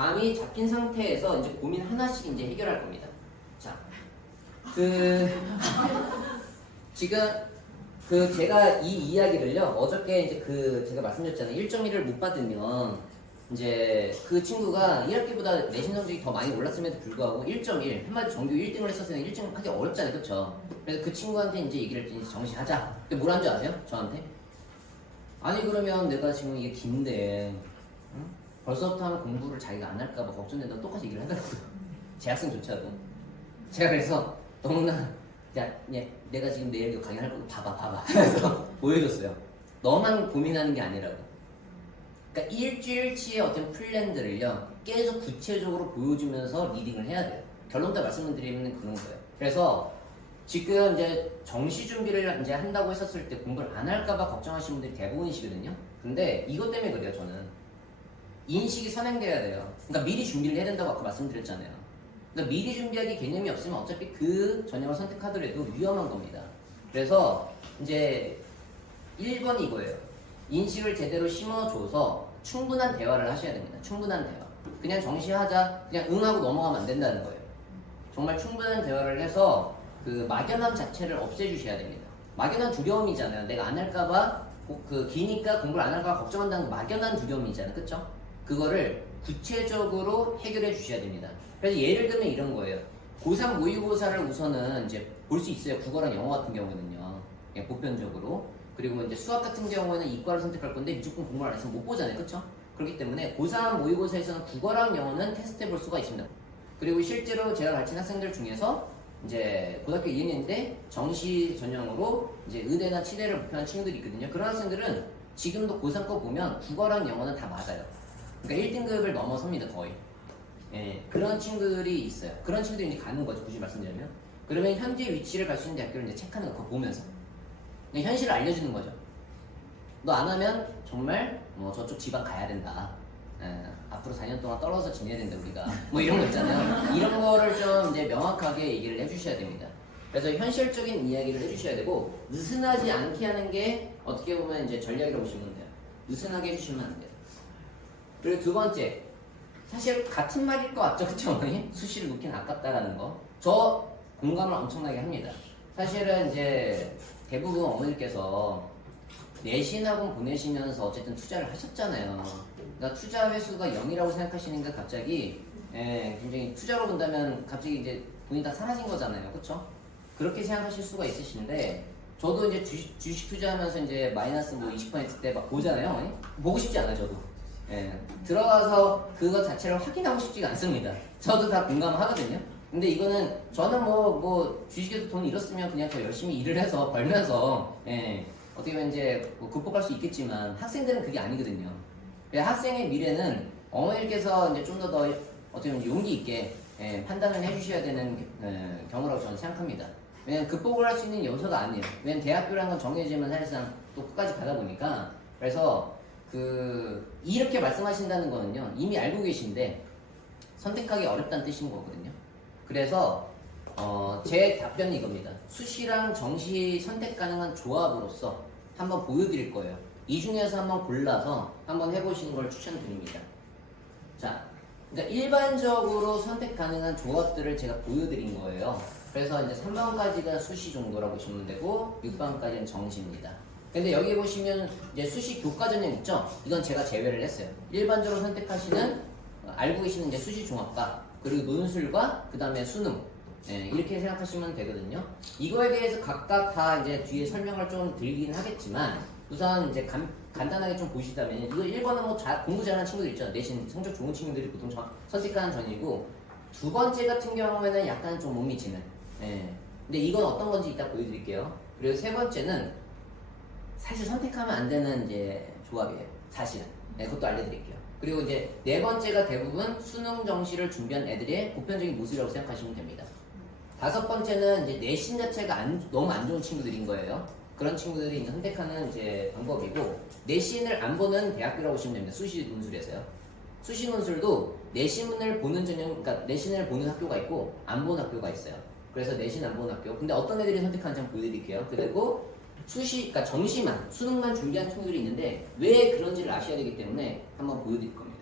감이 잡힌 상태에서 이제 고민 하나씩 이제 해결할 겁니다. 자, 그 지금 그 제가 이 이야기를요 어저께 이제 그 제가 말씀드렸잖아요 1.1을 못 받으면 이제 그 친구가 1학기보다 내신 성적이 더 많이 올랐음에도 불구하고 1.1 한마디 정규 1등을 했었으면 1등 하기 어렵잖아요 그쵸? 그래서 그 친구한테 이제 얘기를 했더니 정시하자 근데 뭐란 줄 아세요? 저한테? 아니 그러면 내가 지금 이게 긴데 응? 벌써부터 하면 공부를 자기가 안 할까봐 걱정된다고 똑같이 얘기를 하더라고요. 재학생조차도. 제가 그래서 너무나 야, 야 내가 지금 내일 이거 강연할 거고 봐봐 봐봐 그래서 보여줬어요. 너만 고민하는 게 아니라고. 그러니까 일주일치의 어떤 플랜들을요 계속 구체적으로 보여주면서 리딩을 해야 돼요. 결론 다 말씀드리면 그런 거예요. 그래서 지금 이제 정시 준비를 이제 한다고 했었을 때 공부를 안 할까봐 걱정하시는 분들이 대부분이시거든요. 근데 이것 때문에 그래요 저는 인식이 선행돼야 돼요 그러니까 미리 준비를 해야 된다고 아까 말씀드렸잖아요 그러니까 미리 준비하기 개념이 없으면 어차피 그 전형을 선택하더라도 위험한 겁니다. 그래서 이제 1번이 이거예요. 인식을 제대로 심어줘서 충분한 대화를 하셔야 됩니다. 충분한 대화. 그냥 정시하자, 그냥 응하고 넘어가면 안 된다는 거예요. 정말 충분한 대화를 해서 그 막연함 자체를 없애주셔야 됩니다. 막연한 두려움이잖아요. 내가 안 할까봐 고- 그 기니까 공부를 안 할까 봐 걱정한다는 그 막연한 두려움이잖아요. 그쵸? 그거를 구체적으로 해결해 주셔야 됩니다. 그래서 예를 들면 이런 거예요. 고3 모의고사를 우선은 이제 볼 수 있어요. 국어랑 영어 같은 경우에는요. 예, 보편적으로. 그리고 이제 수학 같은 경우에는 이과를 선택할 건데 무조건 공부를 안 했으면 못 보잖아요. 그쵸? 그렇기 때문에 고3 모의고사에서는 국어랑 영어는 테스트 해볼 수가 있습니다. 그리고 실제로 제가 가르친 학생들 중에서 이제 고등학교 2학년인데 정시 전형으로 이제 의대나 치대를 목표한 친구들이 있거든요. 그런 학생들은 지금도 고3 거 보면 국어랑 영어는 다 맞아요. 그러니까 1등급을 넘어섭니다, 거의. 예, 그런 친구들이 있어요. 그런 친구들이 이제 가는 거죠, 굳이 말씀드리면. 그러면 현재 위치를 갈 수 있는 대학교를 이제 체크하는 거, 그거 보면서. 현실을 알려주는 거죠. 너 안 하면 정말 뭐 저쪽 지방 가야 된다. 예, 앞으로 4년 동안 떨어져 지내야 된다, 우리가. 뭐 이런 거 있잖아요. 이런 거를 좀 이제 명확하게 얘기를 해주셔야 됩니다. 그래서 현실적인 이야기를 해주셔야 되고, 느슨하지 않게 하는 게 어떻게 보면 이제 전략이라고 보시면 돼요. 느슨하게 해주시면 안 돼요. 그리고 두 번째, 사실 같은 말일 것 같죠, 그쵸? 어머니? 수시를 놓긴 아깝다라는 거. 저 공감을 엄청나게 합니다. 사실은 이제 대부분 어머니께서 내신학원 보내시면서 어쨌든 투자를 하셨잖아요. 그러니까 투자 회수가 0이라고 생각하시는데 갑자기 예, 굉장히 투자로 본다면 갑자기 이제 돈이 다 사라진 거잖아요. 그쵸? 그렇게 생각하실 수가 있으신데 저도 이제 주식, 주식 투자하면서 이제 마이너스 뭐 20%대 막 보잖아요. 보고 싶지 않아요, 저도. 예, 들어가서 그것 자체를 확인하고 싶지가 않습니다. 저도 다 공감하거든요. 근데 이거는 저는 뭐, 뭐, 주식에서 돈 잃었으면 그냥 더 열심히 일을 해서 벌면서, 예, 어떻게 보면 이제 뭐 극복할 수 있겠지만 학생들은 그게 아니거든요. 예, 학생의 미래는 어머니께서 이제 좀 더 더 어떻게 보면 용기 있게 예, 판단을 해주셔야 되는 예, 경우라고 저는 생각합니다. 왜냐면 극복을 할 수 있는 요소가 아니에요. 왜냐면 대학교라는 건 정해지면 사실상 또 끝까지 가다 보니까 그래서 그 이렇게 말씀하신다는 거는요 이미 알고 계신데 선택하기 어렵다는 뜻인 거거든요. 그래서 어, 제 답변이 이겁니다. 수시랑 정시 선택 가능한 조합으로서 한번 보여드릴 거예요. 이 중에서 한번 골라서 한번 해보시는 걸 추천드립니다. 자, 그러니까 일반적으로 선택 가능한 조합들을 제가 보여드린 거예요. 그래서 이제 3번까지가 수시 정도라고 보시면 되고 6번까지는 정시입니다. 근데 여기 보시면 이제 수시 교과 전형 있죠? 이건 제가 제외를 했어요. 일반적으로 선택하시는 어, 알고 계시는 이제 수시 종합과 그리고 논술과 그 다음에 수능 예, 이렇게 생각하시면 되거든요. 이거에 대해서 각각 다 이제 뒤에 설명을 좀 드리긴 하겠지만 우선 이제 간, 간단하게 좀 보시다면 이거 1번은 뭐 자, 공부 잘하는 친구들 있죠. 내신 성적 좋은 친구들이 보통 저- 선택하는 전이고 두 번째 같은 경우에는 약간 좀 못 미치는. 예. 근데 이건 어떤 건지 이따 보여드릴게요. 그리고 세 번째는 사실 선택하면 안 되는 이제 조합이에요. 사실은. 네, 그것도 알려드릴게요. 그리고 이제 네 번째가 대부분 수능 정시를 준비한 애들의 보편적인 모습이라고 생각하시면 됩니다. 다섯 번째는 이제 내신 자체가 안- 너무 안 좋은 친구들인 거예요. 그런 친구들이 이제 선택하는 이제 방법이고 내신을 안 보는 대학교라고 보시면 됩니다. 수시 논술에서요. 수시 논술도 내신을 보는 전형, 그러니까 내신을 보는 학교가 있고 안 보는 학교가 있어요. 그래서 내신 안 보는 학교. 근데 어떤 애들이 선택하는지 한번 보여드릴게요. 그리고 수시, 그러니까 정시만, 수능만 준비한 친구들이 있는데 왜 그런지를 아셔야 되기 때문에 한번 보여드릴 겁니다.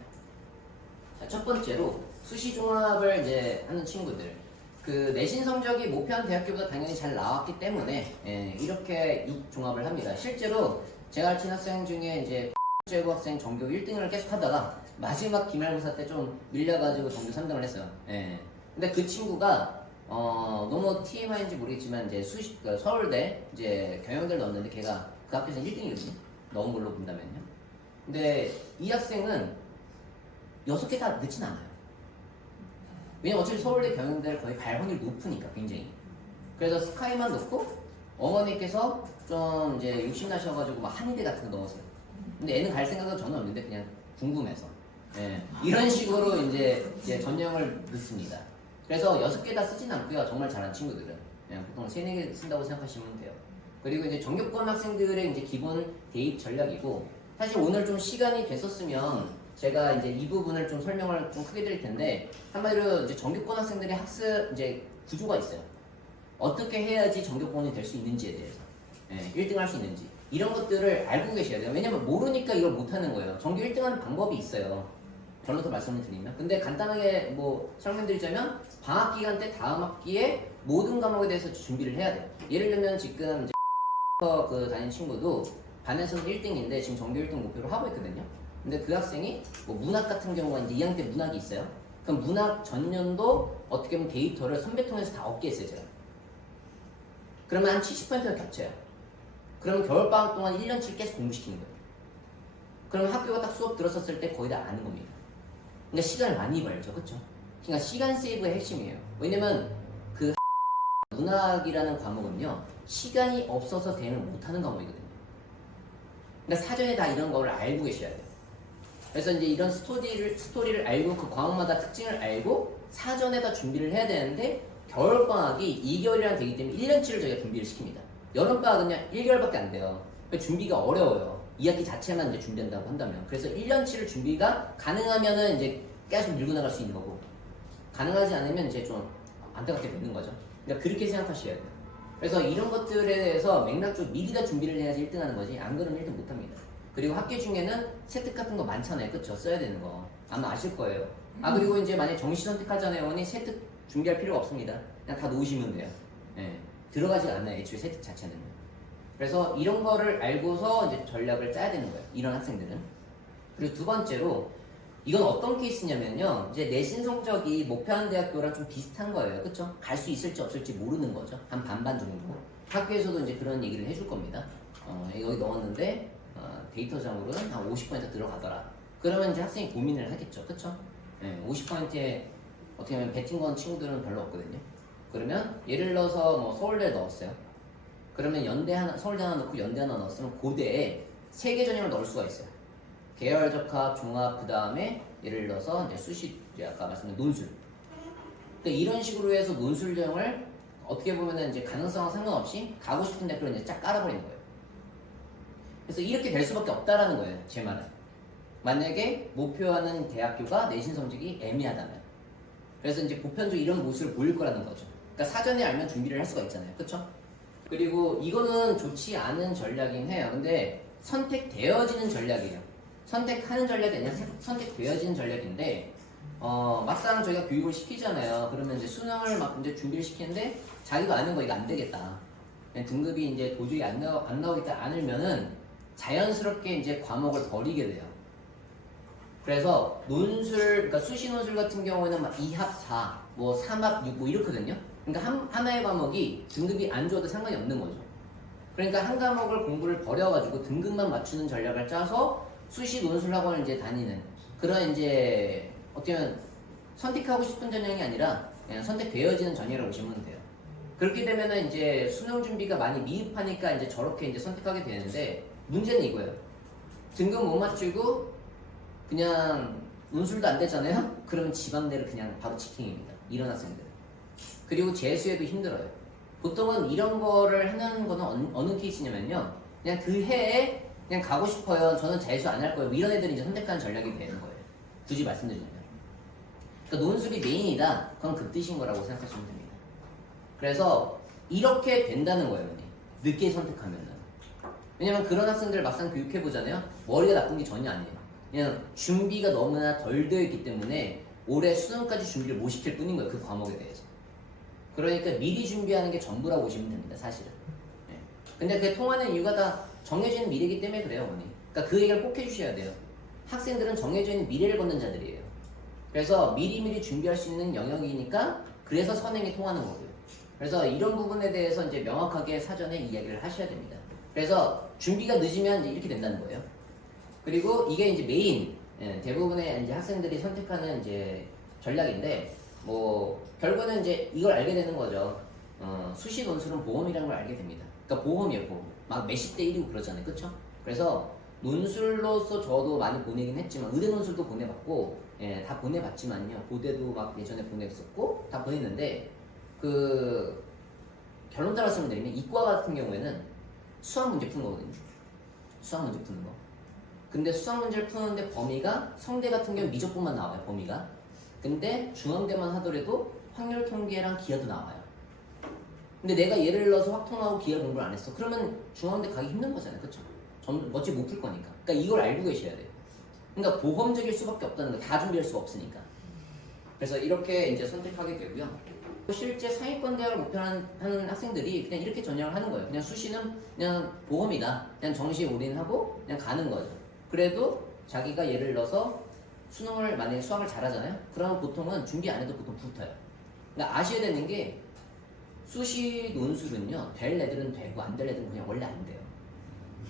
자, 첫 번째로 수시 종합을 이제 하는 친구들. 그 내신 성적이 목표한 대학교보다 당연히 잘 나왔기 때문에 예, 이렇게 이 종합을 합니다. 실제로 제가 가르친 학생 중에 이제 제고 학생 전교 1등을 계속 하다가 마지막 기말고사 때 좀 밀려가지고 전교 3등을 했어요. 예. 근데 그 친구가 어, 너무 TMI인지 모르겠지만 이제 수시 그 서울대 이제 경영대를 넣었는데 걔가 그 학교에서 1등이거든요. 넣은 걸로 본다면요. 근데 이 학생은 여섯 개다 넣진 않아요. 왜냐면 어차피 서울대 경영대를 거의 갈 확률이 높으니까 굉장히. 그래서 스카이만 넣고 어머니께서 좀 이제 욕심 나셔가지고 막 한의대 같은 거 넣었어요. 근데 애는 갈 생각은 전혀 없는데 그냥 궁금해서. 예, 이런 식으로 이제, 이제 전형을 넣습니다. 그래서 여섯 개 다 쓰진 않고요. 정말 잘하는 친구들은. 그냥 보통 세네 개 쓴다고 생각하시면 돼요. 그리고 이제 전교권 학생들의 이제 기본 대입 전략이고 사실 오늘 좀 시간이 됐었으면 제가 이제 이 부분을 좀 설명을 좀 크게 드릴 텐데 한마디로 이제 전교권 학생들의 학습 이제 구조가 있어요. 어떻게 해야지 전교권이 될 수 있는지에 대해서 예, 1등 할 수 있는지 이런 것들을 알고 계셔야 돼요. 왜냐면 모르니까 이걸 못하는 거예요. 전교 1등 하는 방법이 있어요. 결론부터 말씀을 드리면 근데 간단하게 뭐 설명드리자면 방학 기간 때 다음 학기에 모든 과목에 대해서 준비를 해야 돼요. 예를 들면 지금 그 다니는 친구도 반에서는 1등인데 지금 전교 1등 목표로 하고 있거든요. 근데 그 학생이 뭐 문학 같은 경우가 이제 2학년 때 문학이 있어요. 그럼 문학 전년도 어떻게 보면 데이터를 선배 통해서 다 얻게 했어요, 제가. 그러면 한 70%가 겹쳐요. 그러면 겨울방학 동안 1년치 계속 공부시키는 거예요. 그러면 학교가 딱 수업 들었었을 때 거의 다 아는 겁니다. 그러니까 시간을 많이 벌죠, 그쵸? 그러니까 시간 세이브의 핵심이에요. 왜냐면 그 문학이라는 과목은요, 시간이 없어서 대응을 못하는 과목이거든요. 그러니까 사전에 다 이런 거를 알고 계셔야 돼요. 그래서 이제 이런 스토리를, 스토리를 알고 그 과목마다 특징을 알고 사전에 다 준비를 해야 되는데 겨울방학이 2개월이랑 되기 때문에 1년치를 저희가 준비를 시킵니다. 여름방학은요 1개월밖에 안 돼요. 그러니까 준비가 어려워요. 2학기 자체만 이제 준비한다고 한다면. 그래서 1년치를 준비가 가능하면은 이제 계속 밀고 나갈 수 있는 거고 가능하지 않으면 이제 좀 안타깝게 되는 거죠. 그러니까 그렇게 생각하셔야 돼요. 그래서 이런 것들에 대해서 맥락적으로 미리 다 준비를 해야지 1등 하는 거지 안 그러면 1등 못 합니다. 그리고 학교 중에는 세특 같은 거 많잖아요. 그쵸? 써야 되는 거. 아마 아실 거예요. 아, 그리고 이제 만약에 정시 선택하잖아요. 어머니 세특 준비할 필요가 없습니다. 그냥 다 놓으시면 돼요. 예. 들어가지 않아요. 애초에 세특 자체는. 그래서 이런 거를 알고서 이제 전략을 짜야 되는 거예요. 이런 학생들은. 그리고 두 번째로 이건 어떤 케이스냐면요. 이제 내신 성적이 목표하는 대학교랑 좀 비슷한 거예요. 그쵸? 갈 수 있을지 없을지 모르는 거죠. 한 반반 정도. 학교에서도 이제 그런 얘기를 해줄 겁니다. 어, 여기 넣었는데 어, 데이터상으로는 한 50% 들어가더라. 그러면 이제 학생이 고민을 하겠죠. 그쵸? 네, 50%에 어떻게 보면 베팅 건 친구들은 별로 없거든요. 그러면 예를 들어서 뭐 서울대 넣었어요. 그러면 연대 하나, 서울대 하나 넣고 연대 하나 넣었으면 고대에 세 개 전형을 넣을 수가 있어요. 계열 적합, 종합, 그 다음에 예를 들어서 이제 수시, 이제 아까 말씀드린 논술. 그러니까 이런 식으로 해서 논술형을 어떻게 보면은 이제 가능성과 상관없이 가고 싶은 대표를 이제 쫙 깔아버리는 거예요. 그래서 이렇게 될 수밖에 없다라는 거예요. 제 말은. 만약에 목표하는 대학교가 내신 성적이 애매하다면. 그래서 이제 보편적으로 이런 모습을 보일 거라는 거죠. 그러니까 사전에 알면 준비를 할 수가 있잖아요. 그쵸? 그리고 이거는 좋지 않은 전략이긴 해요. 근데 선택되어지는 전략이에요. 선택하는 전략이 아니라 선택되어지는 전략인데, 어, 막상 저희가 교육을 시키잖아요. 그러면 이제 수능을 막 이제 준비를 시키는데, 자기가 아는 거 이거 안 되겠다. 등급이 이제 도저히 안, 나오, 안 나오겠다 않으면은 자연스럽게 이제 과목을 버리게 돼요. 그래서 논술, 그러니까 수시 논술 같은 경우에는 막 2합 4, 뭐 3합 6, 뭐 이렇거든요. 그러니까 한, 하나의 과목이 등급이 안 좋아도 상관이 없는 거죠. 그러니까 한 과목을 공부를 버려가지고 등급만 맞추는 전략을 짜서 수시 논술 학원을 이제 다니는 그런 이제 어떻게 보면 선택하고 싶은 전형이 아니라 그냥 선택되어지는 전형이라고 보시면 돼요. 그렇게 되면은 이제 수능 준비가 많이 미흡하니까 이제 저렇게 이제 선택하게 되는데 문제는 이거예요. 등급 못 맞추고 그냥 논술도 안 되잖아요? 그러면 지방대를 그냥 바로. 이런 학생들. 그리고 재수에도 힘들어요. 보통은 이런 거를 하는 거는 어느, 어느 케이스냐면요. 그냥 그 해에 그냥 가고 싶어요. 저는 재수 안 할 거예요. 뭐 이런 애들이 이제 선택하는 전략이 되는 거예요. 굳이 말씀드리자면. 그러니까 논술이 메인이다. 그건 그 뜻인 거라고 생각하시면 됩니다. 그래서 이렇게 된다는 거예요. 늦게 선택하면은. 왜냐면 그런 학생들 막상 교육해보잖아요. 머리가 나쁜 게 전혀 아니에요. 그냥 준비가 너무나 덜 되어 있기 때문에 올해 수능까지 준비를 못 시킬 뿐인 거예요. 그 과목에 대해서. 그러니까 미리 준비하는 게 전부라고 보시면 됩니다. 사실은. 네. 근데 그게 통하는 이유가 다 정해진 미래이기 때문에 그래요, 어머니. 그러니까 그 얘기를 꼭 해주셔야 돼요. 학생들은 정해져 있는 미래를 걷는 자들이에요. 그래서 미리미리 준비할 수 있는 영역이니까 그래서 선행이 통하는 거고요. 그래서 이런 부분에 대해서 이제 명확하게 사전에 이야기를 하셔야 됩니다. 그래서 준비가 늦으면 이제 이렇게 된다는 거예요. 그리고 이게 이제 메인 예, 대부분의 이제 학생들이 선택하는 이제 전략인데 뭐 결국은 이제 이걸 알게 되는 거죠. 어, 수시 논술은 보험이라는 걸 알게 됩니다. 그러니까 보험이에요, 보험. 막 몇십 대 1이고 그러잖아요, 그렇죠? 그래서 논술로서 저도 많이 보내긴 했지만 의대 논술도 보내봤고 예, 다 보내봤지만요. 고대도 막 예전에 보냈었고 다 보냈는데 그 결론 따라 말씀드리면 이과 같은 경우에는 수학 문제 푸는 거거든요. 수학 문제 푸는 거. 근데 수학 문제를 푸는데 범위가 성대 같은 경우 미적분만 나와요. 범위가. 근데 중앙대만 하더라도 확률 통계랑 기하도 나와요. 근데 내가 예를 들어서 확통하고 기하 공부를 안 했어. 그러면 중앙대 가기 힘든 거잖아요. 그쵸? 전 어찌 못풀 거니까. 그러니까 이걸 알고 계셔야 돼요. 그러니까 보험적일 수밖에 없다는 거. 다 준비할 수가 없으니까. 그래서 이렇게 이제 선택하게 되고요. 실제 상위권 대학을 목표로 하는, 학생들이 그냥 이렇게 전형을 하는 거예요. 그냥 수시는 그냥 보험이다. 그냥 정시에 올인하고 그냥 가는 거죠. 그래도 자기가 예를 들어서 수능을 만약에 수학을 잘하잖아요. 그러면 보통은 준비 안 해도 보통 붙어요. 그러니까 아셔야 되는 게 수시 논술은요. 될 애들은 되고 안 될 애들은 그냥 원래 안 돼요.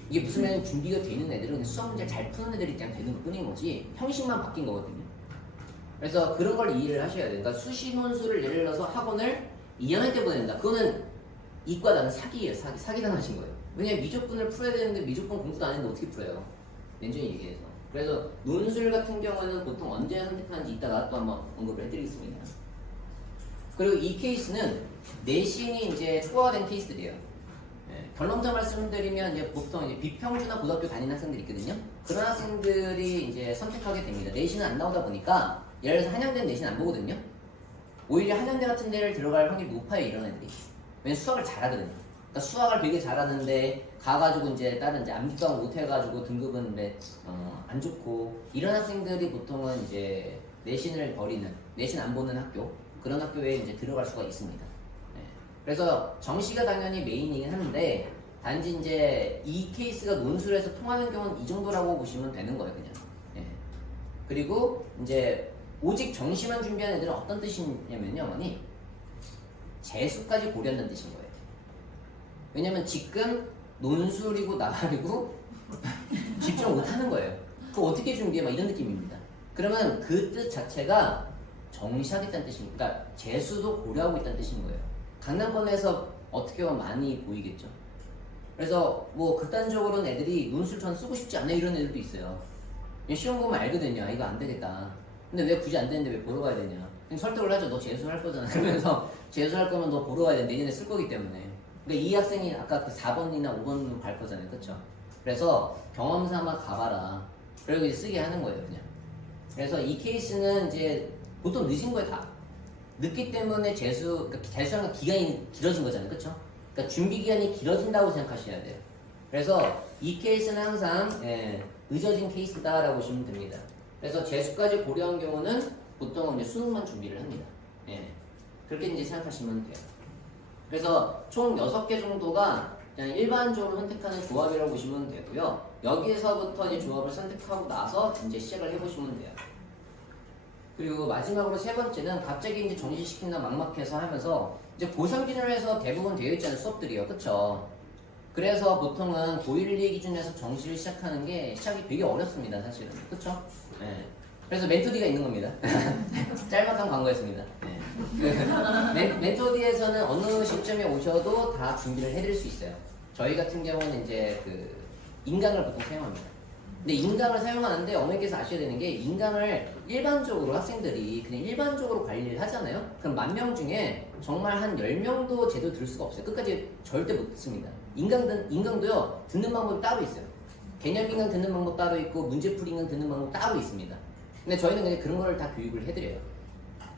이게 무슨 말이냐면 준비가 돼 있는 애들은 수학 문제를 잘 푸는 애들이 그냥 되는 것 뿐인 거지 형식만 바뀐 거거든요. 그래서 그런 걸 이해를 하셔야 돼요. 그러니까 수시 논술을 예를 들어서 학원을 2학년 때 보낸다. 그거는 이과다는 사기예요. 사기, 사기 당하신 거예요. 왜냐면 미적분을 풀어야 되는데 미적분 공부도 안 했는데 어떻게 풀어요? 냉정히 얘기해서. 그래서 논술 같은 경우는 보통 언제 선택하는지 이따가 또 한번 언급을 해드리겠습니다. 그리고 이 케이스는 내신이 이제 초과된 케이스들이에요. 예, 결론자 말씀드리면 이제 보통 이제 비평준화 고등학교 다니는 학생들이 있거든요. 그런 학생들이 이제 선택하게 됩니다. 내신은 안 나오다 보니까 예를 들어서 한양대 내신 안 보거든요. 오히려 한양대 같은 데를 들어갈 확률이 높아요 이런 애들이. 왜냐면 수학을 잘하거든요. 그러니까 수학을 되게 잘하는데 가가지고 이제 다른 이제 암기과목 못해가지고 등급은 이제 어, 안 좋고 이런 학생들이 보통은 이제 내신을 버리는 내신 안 보는 학교 그런 학교에 이제 들어갈 수가 있습니다. 네. 그래서 정시가 당연히 메인이긴 한데 단지 이제 이 케이스가 논술에서 통하는 경우는 이 정도라고 보시면 되는 거예요 그냥. 예. 그리고 이제 오직 정시만 준비한 애들은 어떤 뜻이냐면요, 어머니 재수까지 고려한다는 뜻인 거예요. 왜냐면 지금 논술이고 나발이고 집중 못하는 거예요. 그거 어떻게 준비해? 막 이런 느낌입니다. 그러면 그 뜻 자체가 정시하겠다는 뜻입니다. 그러니까 재수도 고려하고 있다는 뜻인 거예요. 강남권에서 어떻게 보면 많이 보이겠죠. 그래서 뭐 극단적으로는 애들이 논술 전 쓰고 싶지 않아 이런 애들도 있어요. 시험 보면 알거든요. 아, 이거 안 되겠다. 근데 왜 굳이 안 되는데 왜 보러 가야 되냐? 설득을 하죠. 너 재수할 거잖아. 그러면서 재수할 거면 너 보러 가야 돼. 내년에 쓸 거기 때문에. 근데 이 학생이 아까 그 4번이나 5번으로 갈 거잖아요. 그쵸? 그래서 경험 삼아 가봐라. 그리고 이제 쓰게 하는 거예요. 그냥. 그래서 이 케이스는 이제 보통 늦은 거예요. 다. 늦기 때문에 재수, 그러니까 재수하는 기간이 길어진 거잖아요. 그쵸? 그러니까 준비 기간이 길어진다고 생각하셔야 돼요. 그래서 이 케이스는 항상 예, 늦어진 케이스다라고 보시면 됩니다. 그래서 재수까지 고려한 경우는 보통은 이제 수능만 준비를 합니다. 예, 그렇게 이제 생각하시면 돼요. 그래서 총 6개 정도가 그냥 일반적으로 선택하는 조합이라고 보시면 되고요. 여기에서부터 이제 조합을 선택하고 나서 이제 시작을 해보시면 돼요. 그리고 마지막으로 세 번째는 갑자기 이제 정지시킨다 막막해서 하면서 이제 고3 기준으로 해서 대부분 되어 있잖아요 수업들이요 그쵸 그래서 보통은 고1, 2 기준에서 정시를 시작하는 게 시작이 되게 어렵습니다 사실은 그쵸 네. 그래서 멘토디가 있는 겁니다 짤막한 광고였습니다 네. 그 멘, 멘토디에서는 어느 시점에 오셔도 다 준비를 해드릴 수 있어요 저희 같은 경우는 이제 그 인강을 보통 사용합니다 근데 인강을 사용하는데 어머니께서 아셔야 되는 게 인강을 일반적으로 학생들이 그냥 일반적으로 관리를 하잖아요. 그럼 만 명 중에 정말 한 10명도 제대로 들을 수가 없어요. 끝까지 절대 못 듣습니다. 인강, 듣- 인강도요, 듣는 방법이 따로 있어요. 개념 인강 듣는 방법 따로 있고, 문제풀이 인강 듣는 방법 따로 있습니다. 근데 저희는 그냥 그런 거를 다 교육을 해드려요.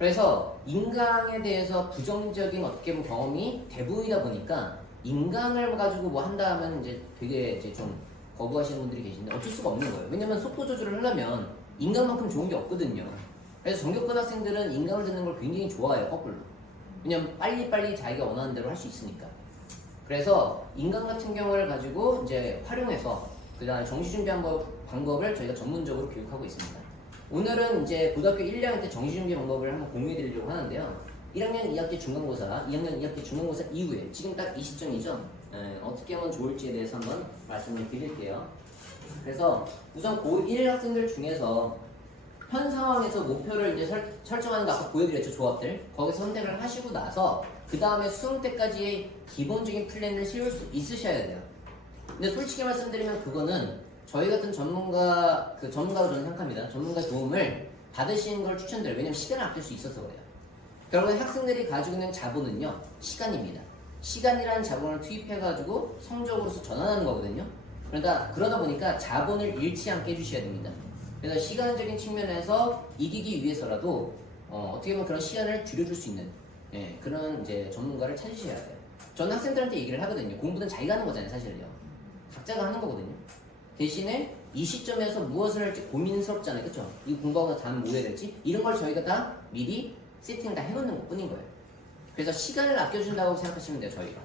그래서 인강에 대해서 부정적인 어떻게 보면 경험이 대부분이다 보니까 인강을 가지고 뭐 한다 하면 이제 되게 이제 좀 거부하시는 분들이 계신데 어쩔 수가 없는 거예요. 왜냐면 속도 조절을 하려면 인간만큼 좋은 게 없거든요. 그래서 전교권 학생들은 인강을 듣는 걸 굉장히 좋아해요, 거꾸로. 왜냐면 빨리빨리 자기가 원하는 대로 할 수 있으니까. 그래서 인강 같은 경우를 가지고 이제 활용해서 그 다음에 정시 준비한 법, 방법을 저희가 전문적으로 교육하고 있습니다. 오늘은 이제 고등학교 1, 2학년 때 정시 준비 방법을 한번 공유해 드리려고 하는데요. 1학년 2학기 중간고사, 2학년 2학기 중간고사 이후에 지금 딱 이 시점이죠. 예, 어떻게 하면 좋을지에 대해서 한번 말씀을 드릴게요. 그래서 우선 고1 학생들 중에서 현 상황에서 목표를 이제 설, 설정하는 거 아까 보여드렸죠 조합들 거기서 선택을 하시고 나서 그 다음에 수능 때까지 기본적인 플랜을 세울 수 있으셔야 돼요. 근데 솔직히 말씀드리면 그거는 저희 같은 전문가 그 전문가로 저는 생각합니다. 전문가 도움을 받으시는 걸 추천드려요. 왜냐면 시간을 아낄 수 있어서 그래요. 결국에 학생들이 가지고 있는 자본은요 시간입니다. 시간이라는 자본을 투입해가지고 성적으로서 전환하는 거거든요. 그러다 그러다 보니까 자본을 잃지 않게 해주셔야 됩니다. 그래서 시간적인 측면에서 이기기 위해서라도 어, 떻게 보면 그런 시간을 줄여줄 수 있는 예, 그런 이제 전문가를 찾으셔야 돼요. 저는 학생들한테 얘기를 하거든요. 공부는 자기가 하는 거잖아요, 사실은요. 각자가 하는 거거든요. 대신에 이 시점에서 무엇을 할지 고민스럽잖아요, 그렇죠? 이 공부하고 다음 뭐 해야 될지 이런 걸 저희가 다 미리 세팅 다 해놓는 것 뿐인 거예요. 그래서 시간을 아껴준다고 생각하시면 돼요, 저희가.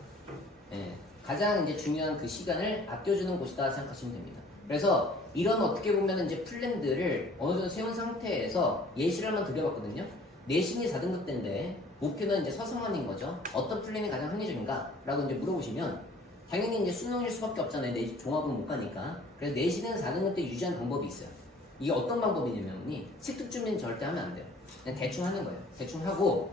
예, 가장 이제 중요한 그 시간을 아껴주는 곳이다 생각하시면 됩니다. 그래서 이런 어떻게 보면 이제 플랜들을 어느 정도 세운 상태에서 예시를 한번 드려봤거든요. 내신이 4등급 때인데 목표는 이제 서성원인 거죠. 어떤 플랜이 가장 합리적인가? 라고 이제 물어보시면 당연히 이제 수능일 수밖에 없잖아요. 내 종합은 못 가니까. 그래서 내신은 4등급 때 유지하는 방법이 있어요. 이게 어떤 방법이냐면 특급 준비는 절대 하면 안 돼요. 그냥 대충 하는 거예요. 대충 하고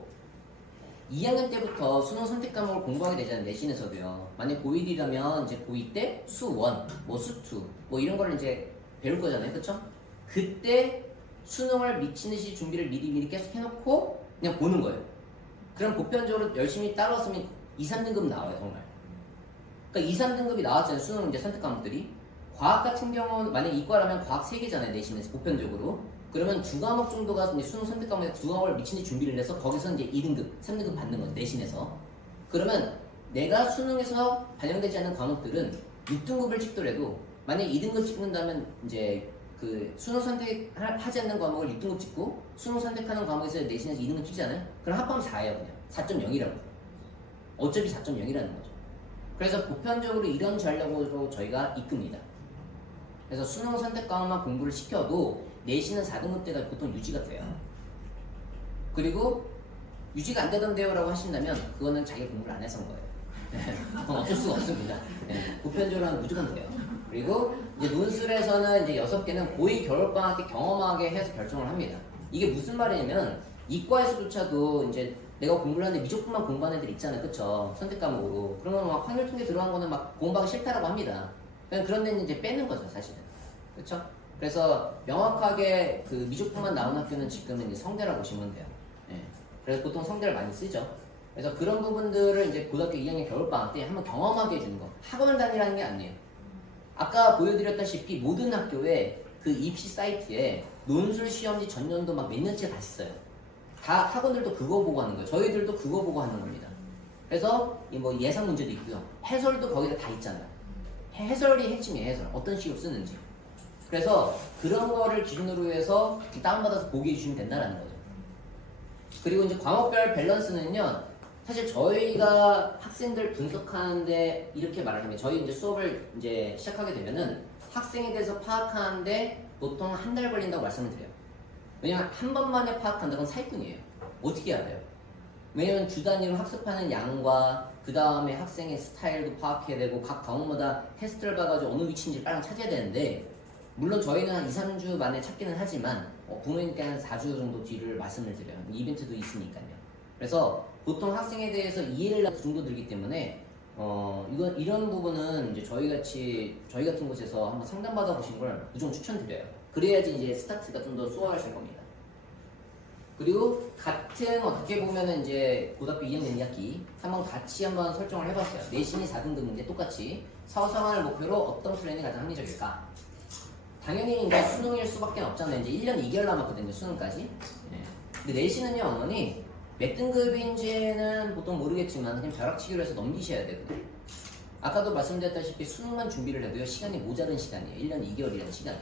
2학년 때부터 수능 선택 과목을 공부하게 되잖아요. 내신에서도요. 만약 고1이라면 이제 고2 때 수1, 뭐 수2, 뭐 이런 거를 이제 배울 거잖아요. 그쵸? 그때 수능을 미친 듯이 준비를 미리 미리 계속 해놓고 그냥 보는 거예요. 그럼 보편적으로 열심히 따라왔으면 2, 3등급 나와요, 정말. 그러니까 2, 3등급이 나왔잖아요. 수능 이제 선택 과목들이. 과학 같은 경우는 만약 이과라면 과학 3개잖아요. 내신에서 보편적으로. 그러면 두 과목 정도가 수능 선택 과목에 두 과목을 미친 듯이 준비를 해서 거기서 이제 2등급, 3등급 받는 거죠. 내신에서. 그러면 내가 수능에서 반영되지 않는 과목들은 6등급을 찍더라도 만약 2등급 찍는다면 이제 그 수능 선택하지 않는 과목을 6등급 찍고 수능 선택하는 과목에서 내신에서 2등급 찍잖아요. 그럼 합하면 4예요 그냥 4.0이라고. 어차피 4.0이라는 거죠. 그래서 보편적으로 이런 전략으로 저희가 이끕니다. 그래서 수능 선택 과목만 공부를 시켜도 내신은 4등급 때가 보통 유지가 돼요. 그리고 유지가 안 되던데요 라고 하신다면 그거는 자기 공부를 안 해서인 거예요. 그건 어쩔 수가 없습니다. 네, 보편적으로는 무조건 돼요. 그리고 이제 논술에서는 이제 여섯 개는 고2 겨울방학 때 경험하게 해서 결정을 합니다. 이게 무슨 말이냐면 이과에서조차도 이제 내가 공부를 하는데 미적분만 공부하는 애들 있잖아요. 그쵸? 선택 과목으로. 그러면 막 확률 통계 들어간 거는 막 공부하기 싫다라고 합니다. 그냥 그런 데는 이제 빼는 거죠, 사실은. 그쵸? 그래서 명확하게 그 미적분만 나온 학교는 지금은 이제 성대라고 보시면 돼요. 예. 그래서 보통 성대를 많이 쓰죠. 그래서 그런 부분들을 이제 고등학교 2학년 겨울방학 때 한번 경험하게 해주는 거. 학원을 다니라는 게 아니에요. 아까 보여드렸다시피 모든 학교에 그 입시 사이트에 논술 시험지 전년도 막 몇 년째 다 있어요. 다 학원들도 그거 보고 하는 거예요. 저희들도 그거 보고 하는 겁니다. 그래서 이뭐 예상 문제도 있고요. 해설도 거기다 다 있잖아요. 해- 해설이 핵심이에요. 해설. 어떤 식으로 쓰는지. 그래서 그런 거를 기준으로 해서 다운받아서 보게 해주시면 된다는 거죠. 그리고 이제 과목별 밸런스는요. 사실 저희가 학생들 분석하는데 이렇게 말하면 저희 이제 수업을 이제 시작하게 되면은 학생에 대해서 파악하는데 보통 한 달 걸린다고 말씀을 드려요. 왜냐면 한 번만에 파악한다는 건 사기꾼이에요. 어떻게 알아요? 왜냐면 주 단위로 학습하는 양과 그 다음에 학생의 스타일도 파악해야 되고 각 과목마다 테스트를 봐가지고 어느 위치인지 빨리 찾아야 되는데 물론 저희는 한 2, 3주 만에 찾기는 하지만 어, 부모님께 한 4주 정도 뒤를 말씀을 드려요. 이벤트도 있으니까요. 그래서 보통 학생에 대해서 이해를 그 정도 들기 때문에 어 이건 이런 부분은 이제 저희 같이 저희 같은 곳에서 한번 상담 받아 보신 걸 무조건 추천드려요. 그래야지 이제 스타트가 좀 더 수월하실 겁니다. 그리고 같은 어떻게 보면은 이제 고등학교 2학년 2학기 한번 같이 한번 설정을 해봤어요. 내신이 4등급 문제 똑같이 서성환을 목표로 어떤 플랜이 가장 합리적일까? 당연히 이제 수능일 수밖에 없잖아요. 이제 1년 2개월 남았거든요. 수능까지. 예. 근데 내신은요, 어머니 몇 등급인지는 보통 모르겠지만 그냥 벼락치기로 해서 넘기셔야. 그냥. 아까도 말씀드렸다시피 수능만 준비를 해도요 시간이 모자른 시간이에요 1년 2개월이라는 시간이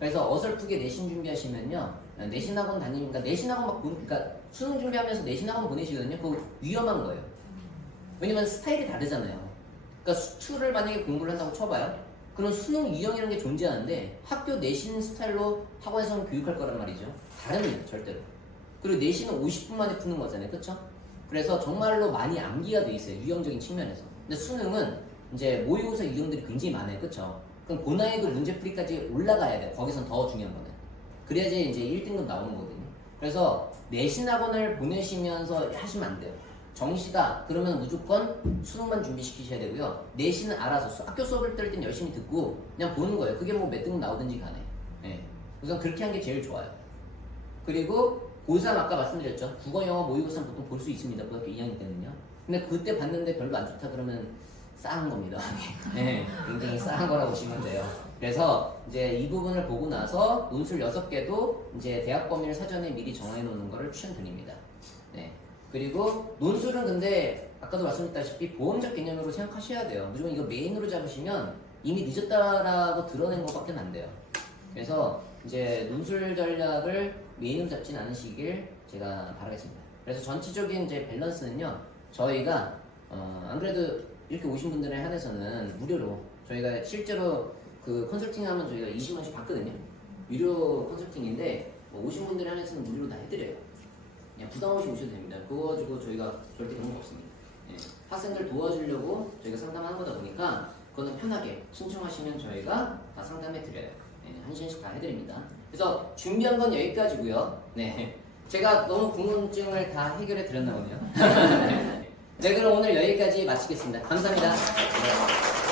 그래서 어설프게 내신 준비하시면요 내신 학원 다니니까 내신 학원 막 본, 그러니까 수능 준비하면서 내신 학원 보내시거든요 그거 위험한 거예요 왜냐면 스타일이 다르잖아요 그러니까 수출을 만약에 공부를 한다고 쳐봐요 그럼 수능 유형이라는 게 존재하는데 학교 내신 스타일로 학원에서는 교육할 거란 말이죠. 다릅니다 절대로. 그리고 내신은 50분 만에 푸는 거잖아요. 그쵸? 그래서 정말로 많이 암기가 돼 있어요 유형적인 측면에서. 근데 수능은 이제 모의고사 유형들이 굉장히 많아요. 그쵸? 그럼 고난이도 문제풀이까지 올라가야 돼요 거기선 더 중요한 거는. 그래야지 이제 1등급 나오는 거거든요. 그래서 내신 학원을 보내시면서 하시면 안 돼요 정시다. 그러면 무조건 수능만 준비시키셔야 되고요. 내신은 알아서 수- 학교 수업을 들을 땐 열심히 듣고 그냥 보는 거예요. 그게 뭐 몇 등급 나오든지 간에. 예. 우선 그렇게 한 게 제일 좋아요. 그리고 고3 아까 말씀드렸죠. 국어 영어 모의고사는 보통 볼 수 있습니다. 고등학교 2학년 때는요. 근데 그때 봤는데 별로 안 좋다 그러면 싸한 겁니다. 네, 굉장히 싸한 거라고 보시면 돼요. 그래서 이제 이 부분을 보고 나서 논술 6개도 이제 대학 범위를 사전에 미리 정해 놓는 거를 추천드립니다. 네. 그리고 논술은 근데 아까도 말씀드렸다시피 보험적 개념으로 생각하셔야 돼요. 무조건 이거 메인으로 잡으시면 이미 늦었다라고 드러낸 것밖에 안 돼요. 그래서 이제 논술 전략을 메인으로 잡진 않으시길 제가 바라겠습니다. 그래서 전체적인 이제 밸런스는요, 저희가 어, 안 그래도 이렇게 오신 분들에 한해서는 무료로 저희가 실제로 그 컨설팅 하면 저희가 20만원씩 받거든요. 유료 컨설팅인데 뭐 오신 분들에 한해서는 무료로 다 해드려요. 그냥 부담 없이 오셔도 됩니다. 그거 가지고 저희가 절대 그런 거 없습니다. 예, 학생들 도와주려고 저희가 상담하는 거다 보니까 그거는 편하게 신청하시면 저희가 다 상담해 드려요. 예, 한 시간씩 다 해드립니다. 그래서 준비한 건 여기까지고요. 네, 제가 너무 궁금증을 다 해결해 드렸나 보네요. 네, 그럼 오늘 여기까지 마치겠습니다. 감사합니다. 네.